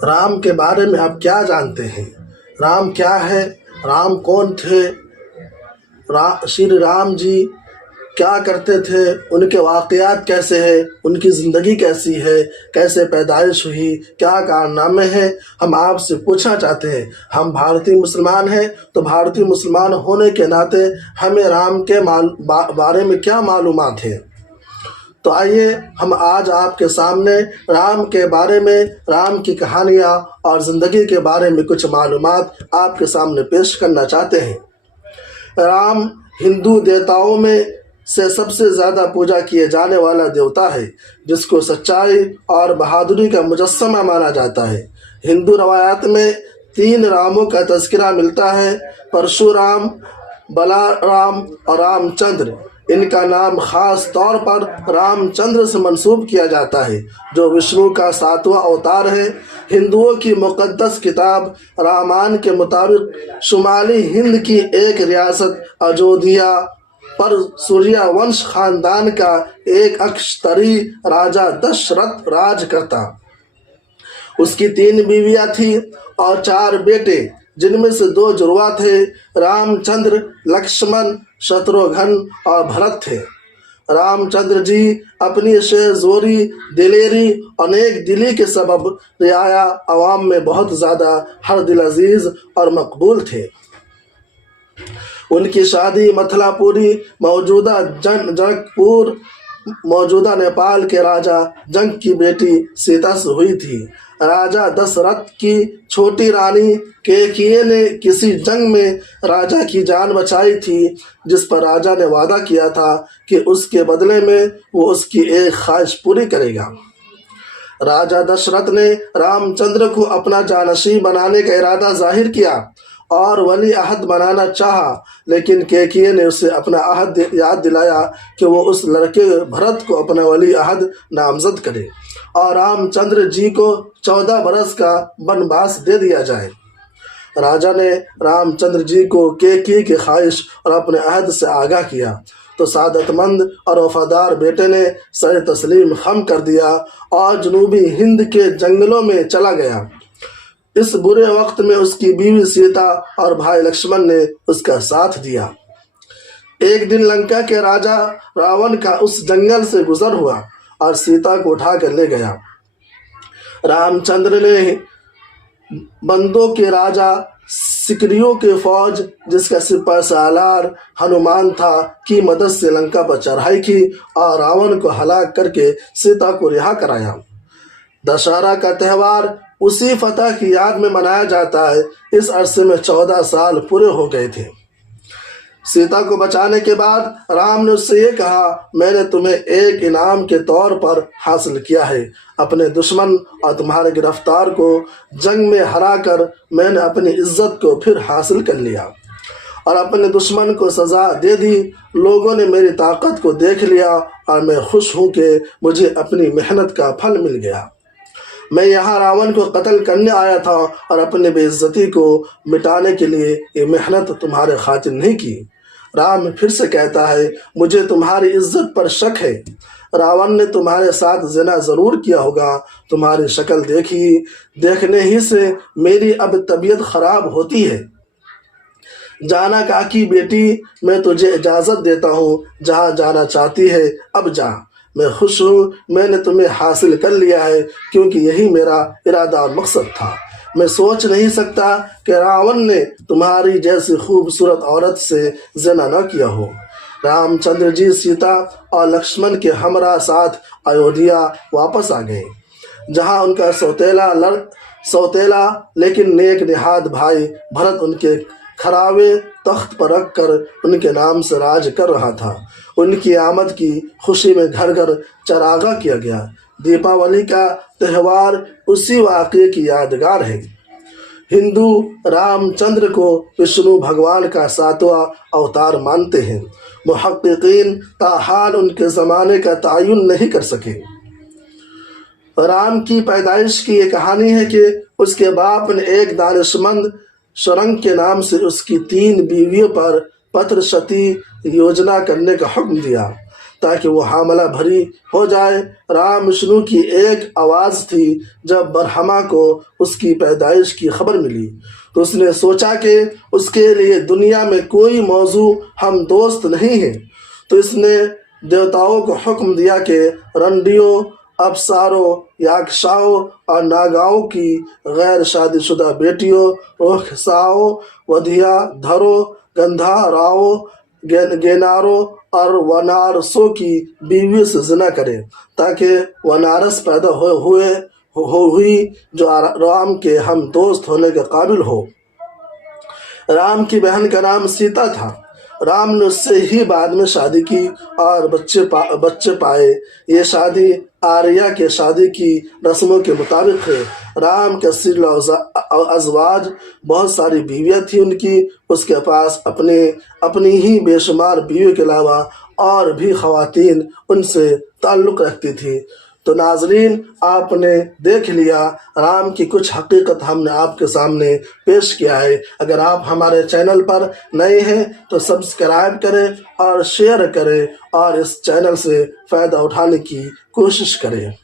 राम के बारे में आप क्या जानते हैं? राम क्या है? राम कौन थे? श्री राम जी क्या करते थे? उनके वाक़यात कैसे हैं? उनकी ज़िंदगी कैसी है? कैसे पैदाइश हुई? क्या कारनामे हैं? हम आपसे पूछना चाहते हैं। हम भारतीय मुसलमान हैं, तो भारतीय मुसलमान होने के नाते हमें राम के बारे में क्या मालूमात है? तो आइए हम आज आपके सामने राम के बारे में, राम की कहानियाँ और ज़िंदगी के बारे में कुछ मालूमात आपके सामने पेश करना चाहते हैं। राम हिंदू देवताओं में से सबसे ज़्यादा पूजा किए जाने वाला देवता है, जिसको सच्चाई और बहादुरी का मुजस्समा माना जाता है। हिंदू रवायात में 3 रामों का तज़किरा मिलता है: परशुराम, बलराम और रामचंद्र। इनका नाम खास तौर पर रामचंद्र से मंसूब किया जाता है, जो विष्णु का 7वां अवतार है। हिंदुओं की मुक़द्दस किताब रामायण के मुताबिक शुमाली हिंद की एक रियासत अयोध्या पर सूर्यवंश खानदान का एक अक्षतरी राजा दशरथ राज करता। उसकी 3 बीवियां थीं और 4 बेटे, जिनमें से 2 जुड़वा थे। रामचंद्र, लक्ष्मण, शत्रुघ्न और भरत थे। रामचंद्र जी अपनी शेरजोरी, दिलेरी और नेक दिली के सबब रियाया अवाम में बहुत ज़्यादा हर दिल अजीज और मकबूल थे। उनकी शादी मथुरापुरी, मौजूदा जनकपुर, मौजूदा नेपाल के राजा जंग की बेटी सीता से हुई थी। राजा दशरथ की छोटी रानी केकयी ने किसी जंग में राजा की जान बचाई थी, जिस पर राजा ने वादा किया था कि उसके बदले में वो उसकी एक ख्वाहिश पूरी करेगा। राजा दशरथ ने रामचंद्र को अपना जानशीं बनाने का इरादा जाहिर किया और वली अहद बनाना चाहा, लेकिन केकयी ने उसे अपना अहद याद दिलाया कि वो उस लड़के भरत को अपना वली अहद नामजद करे और रामचंद्र जी को 14 बरस का वनवास दे दिया जाए। राजा ने रामचंद्र जी को केकयी की ख्वाहिश और अपने अहद से आगाह किया, तो सादतमंद और वफादार बेटे ने सर तस्लीम खम कर दिया और जनूबी हिंद के जंगलों में चला गया। इस बुरे वक्त में उसकी बीवी सीता और भाई लक्ष्मण ने उसका साथ दिया। एक दिन लंका के राजा रावण का उस जंगल से गुजर हुआ और सीता को उठा कर ले गया। रामचंद्र ने बंदों के राजा सिकरियों के फौज, जिसका सिपह सालार हनुमान था, की मदद से लंका पर चढ़ाई की और रावण को हलाक करके सीता को रिहा कराया। दशहरा का त्यौहार उसी फतह की याद में मनाया जाता है। इस अरसे में 14 साल पूरे हो गए थे। सीता को बचाने के बाद राम ने उससे ये कहा, मैंने तुम्हें एक इनाम के तौर पर हासिल किया है। अपने दुश्मन और तुम्हारे गिरफ्तार को जंग में हराकर मैंने अपनी इज्जत को फिर हासिल कर लिया और अपने दुश्मन को सज़ा दे दी। लोगों ने मेरी ताकत को देख लिया और मैं खुश हूँ कि मुझे अपनी मेहनत का फल मिल गया। मैं यहाँ रावण को कत्ल करने आया था और अपनी बेइज्जती को मिटाने के लिए ये मेहनत तुम्हारे खातिर नहीं की। राम फिर से कहता है, मुझे तुम्हारी इज्जत पर शक है। रावण ने तुम्हारे साथ ज़िना ज़रूर किया होगा। तुम्हारी शक्ल देखने ही से मेरी अब तबीयत ख़राब होती है। जाना काकी बेटी, मैं तुझे इजाज़त देता हूँ। जहाँ जाना चाहती है अब जा। मैं खुश हूँ, मैंने तुम्हें हासिल कर लिया है, क्योंकि यही मेरा इरादा और मकसद था। मैं सोच नहीं सकता कि रावण ने तुम्हारी जैसी खूबसूरत औरत से ज़िना न किया हो। रामचंद्र जी सीता और लक्ष्मण के हमरा साथ अयोध्या वापस आ गए, जहाँ उनका सौतेला लेकिन नेक निहाद भाई भरत उनके खरावे तख्त पर रख कर उनके नाम से राज कर रहा था। उनकी आमद की खुशी में घर घर चरागा किया गया। दीपावली का त्यौहार उसी वाक़ये की यादगार है। हिंदू रामचंद्र को विष्णु भगवान का 7वां अवतार मानते हैं। मुहक्किकीन ताहाल उनके ज़माने का तयन नहीं कर सके। राम की पैदाइश की ये कहानी है कि उसके बाप ने एक दानिशमंद शुरंग के नाम से उसकी 3 बीवियों पर पत्रशती योजना करने का हुक्म दिया, ताकि वो हामला भरी हो जाए। राम विष्णु की एक आवाज़ थी। जब बरहमा को उसकी पैदाइश की खबर मिली तो उसने सोचा कि उसके लिए दुनिया में कोई मौजू हम दोस्त नहीं है। तो इसने देवताओं को हुक्म दिया कि रंडियों, अप्सराओं, याक्षाओं और नागाओं की गैर शादीशुदा बेटियों, रोहसाओं, वधिया धरों, गंधाराओं, गेनारों और वनारसों की बीवियों से ज़िना करे, ताकि वनारस पैदा हुई जो राम के हम दोस्त होने के काबिल हो। राम की बहन का नाम सीता था। राम ने उससे ही बाद में शादी की और बच्चे पाए। ये शादी आर्या के शादी की रस्मों के मुताबिक है। राम के अज़वाज बहुत सारी बीवियाँ थी उनकी। उसके पास अपनी ही बेशुमार बीवियों के अलावा और भी ख़वातीन उनसे ताल्लुक़ रखती थी। तो नाज़रीन, आपने देख लिया राम की कुछ हकीकत हमने आपके सामने पेश किया है। अगर आप हमारे चैनल पर नए हैं तो सब्सक्राइब करें और शेयर करें और इस चैनल से फ़ायदा उठाने की कोशिश करें।